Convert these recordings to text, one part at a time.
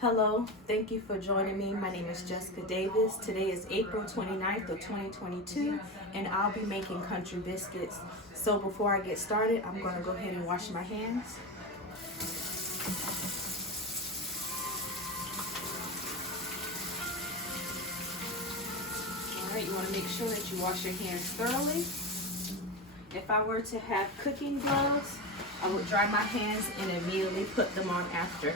Hello, thank you for joining me. My name is Jessica Davis. Today is April 29th of 2022 and I'll be making country biscuits. So before I get started, I'm going to go ahead and wash my hands. Alright, you want to make sure that you wash your hands thoroughly. If I were to have cooking gloves, I would dry my hands and immediately put them on after.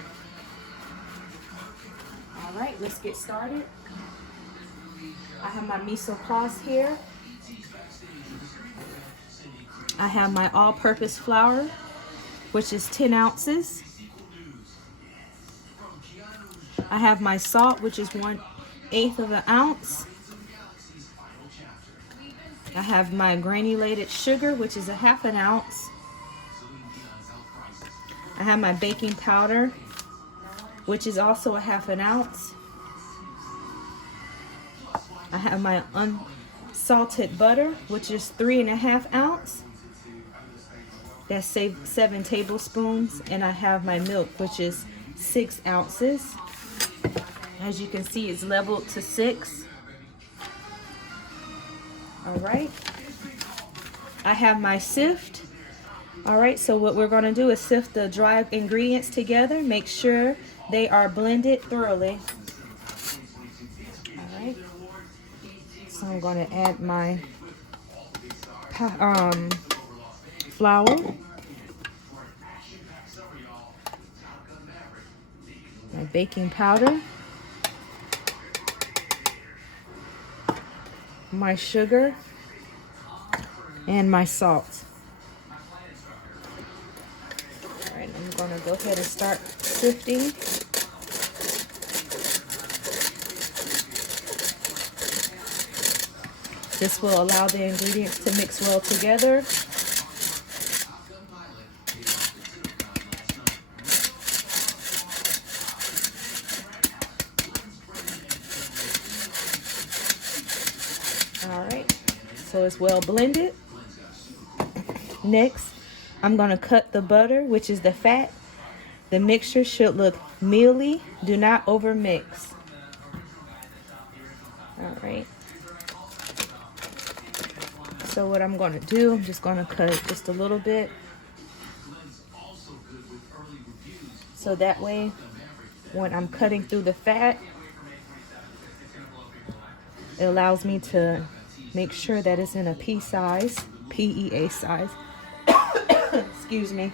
All right, let's get started. I have my miso cloths here. I have my all-purpose flour, which is 10 ounces. I have my salt, which is 1/8 of an ounce. I have my granulated sugar, which is 1/2 ounce. I have my baking powder, which is also 1/2 ounce. I have my unsalted butter, which is 3.5 ounces. That's 7 tablespoons. And I have my milk, which is 6 ounces. As you can see, it's leveled to 6. All right. I have my sift. All right, so what we're going to do is sift the dry ingredients together. Make sure they are blended thoroughly. All right. So I'm going to add my flour, my baking powder, my sugar, and my salt. All right, I'm going to go ahead and start sifting. This will allow the ingredients to mix well together. All right, so it's well blended. Next, I'm going to cut the butter, which is the fat. The mixture should look mealy. Do not overmix. All right. So what I'm going to do, I'm just going to cut it just a little bit. So that way, when I'm cutting through the fat, it allows me to make sure that it's in a pea size, PEA size. Excuse me.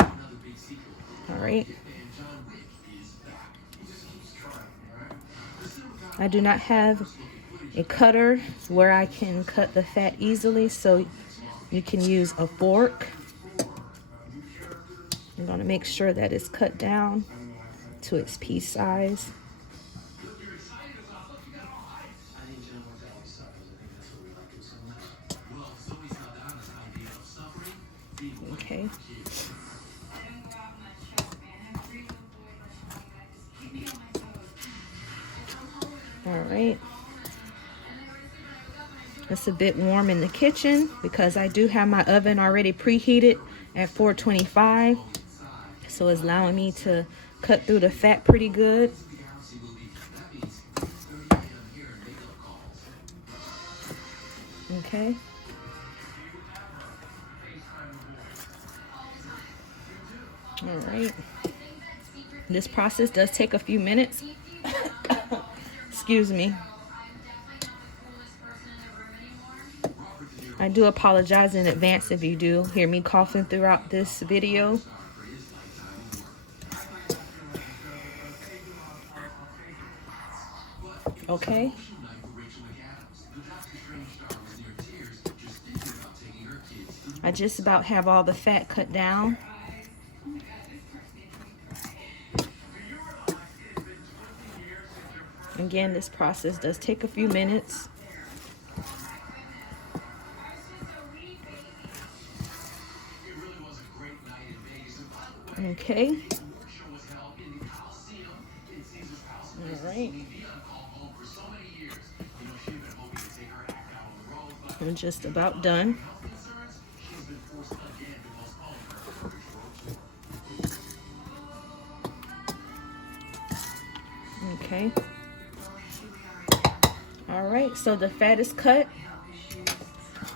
All right. I do not have a cutter where I can cut the fat easily, so you can use a fork. I'm going to make sure that it's cut down to its pea size. Okay. All right. It's a bit warm in the kitchen because I do have my oven already preheated at 425. So it's allowing me to cut through the fat pretty good. Okay. All right. This process does take a few minutes. Excuse me. I do apologize in advance if you do hear me coughing throughout this video. Okay. I just about have all the fat cut down. Again, this process does take a few minutes. Okay. All right. We're just about done. Okay. All right, so the fat is cut.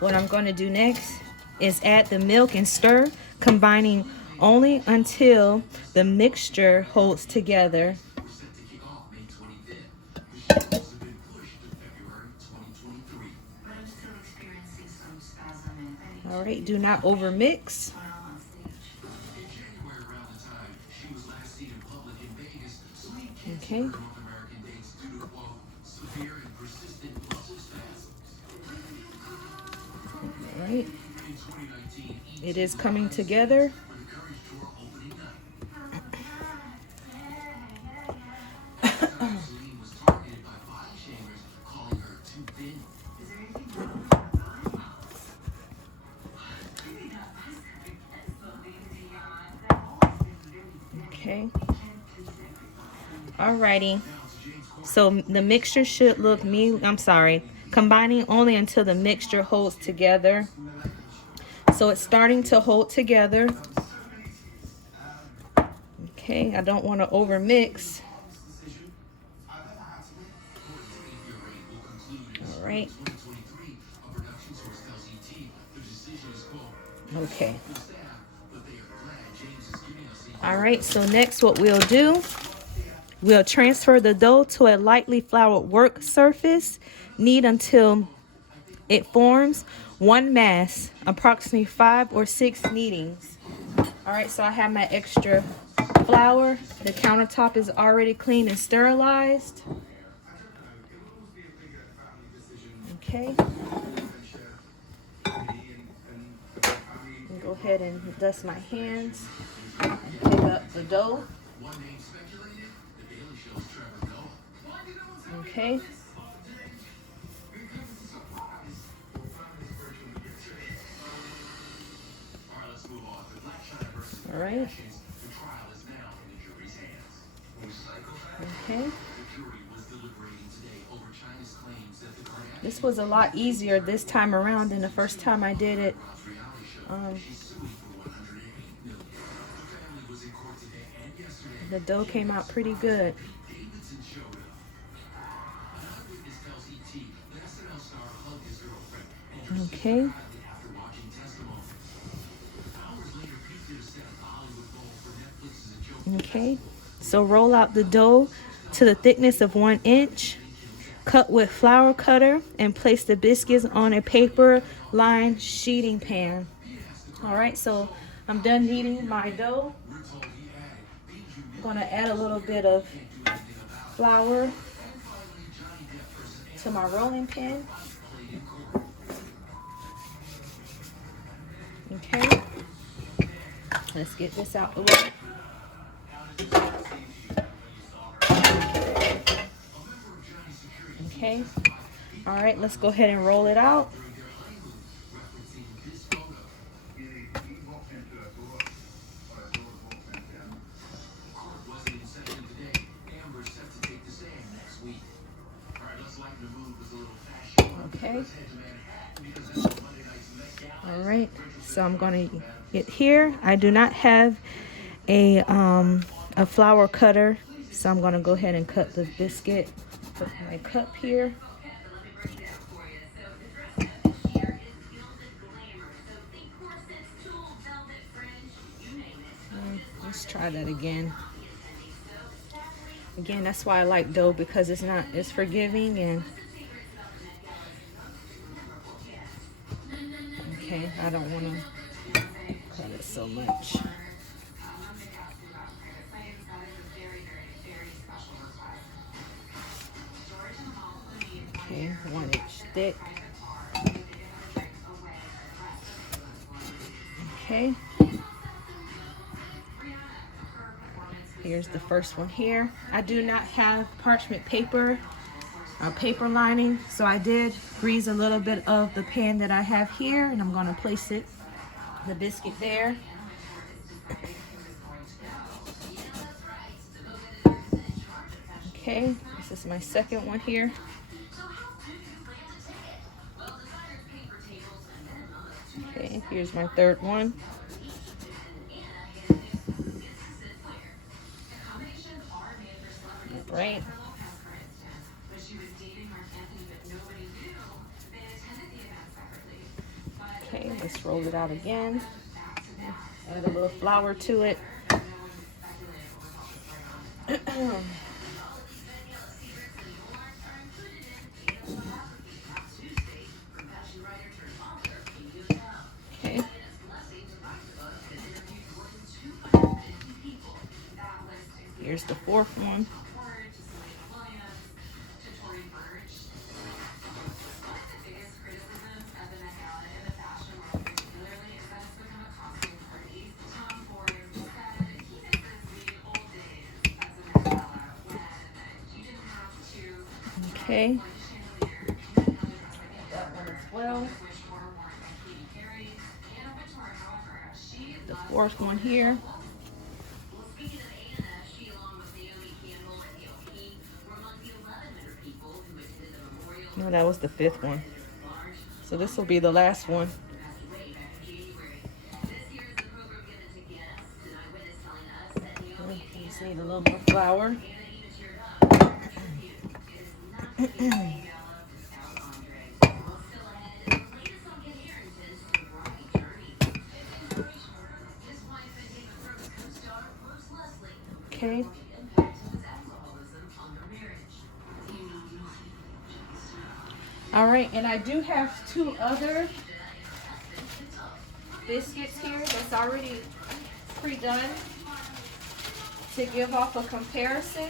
What I'm going to do next is add the milk and stir, combining only until the mixture holds together. All right, do not overmix. Okay. All right. It is coming together. Okay. Alrighty. So the mixture should look combining only until the mixture holds together. So it's starting to hold together. Okay, I don't want to over mix. All right. Okay. All right, so next what we'll do, we'll transfer the dough to a lightly floured work surface. Knead until it forms one mass, approximately 5 or 6 kneadings. All right, so I have my extra flour. The countertop is already clean and sterilized. Okay. Go ahead and dust my hands and pick up the dough. Okay. All right. Okay. This was a lot easier this time around than the first time I did it. The dough came out pretty good. Okay. Okay. So roll out the dough to the thickness of 1 inch. Cut with flour cutter and place the biscuits on a paper lined sheeting pan. All right, so I'm done kneading my dough. I'm going to add a little bit of flour to my rolling pin. Okay, let's get this out the way. Okay, all right, let's go ahead and roll it out. Okay. All right, so I'm going to get here. I do not have a flour cutter, so I'm going to go ahead and cut the biscuit with my cup here. Let's try that again. Again, that's why I like dough, because it's forgiving. And okay, I don't want to cut it so much. Okay, 1 inch thick. Okay. Here's the first one here. I do not have parchment paper or paper lining, so I did grease a little bit of the pan that I have here, and I'm going to place the biscuit there. Okay, this is my second one here. Okay, here's my third one. All right, Let's roll it out again. Add a little flour to it. Okay. Here's the fourth one. Okay. That one as well. The fourth one here. No, that was the fifth one. So this will be the last one. Just need a little more flour. Okay. All right, and I do have 2 other biscuits here that's already pre-done to give off a comparison.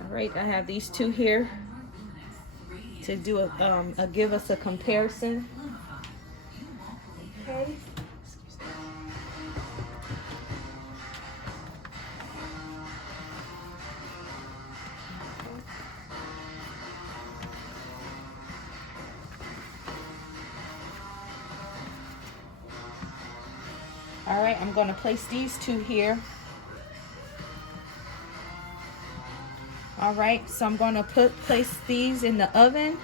All right, I have these 2 here to do a give us a comparison. Okay. All right, I'm going to place these 2 here. All right, so I'm going to place these in the oven.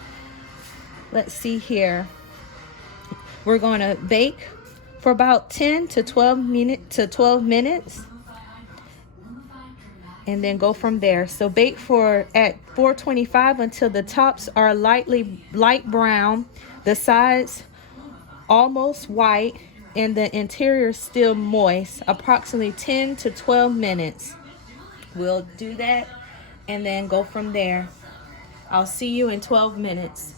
Let's see here. We're going to bake for about 10 to 12 minutes and then go from there. So bake at 425 until the tops are light brown, the sides almost white, and the interior still moist, approximately 10 to 12 minutes. We'll do that and then go from there. I'll see you in 12 minutes.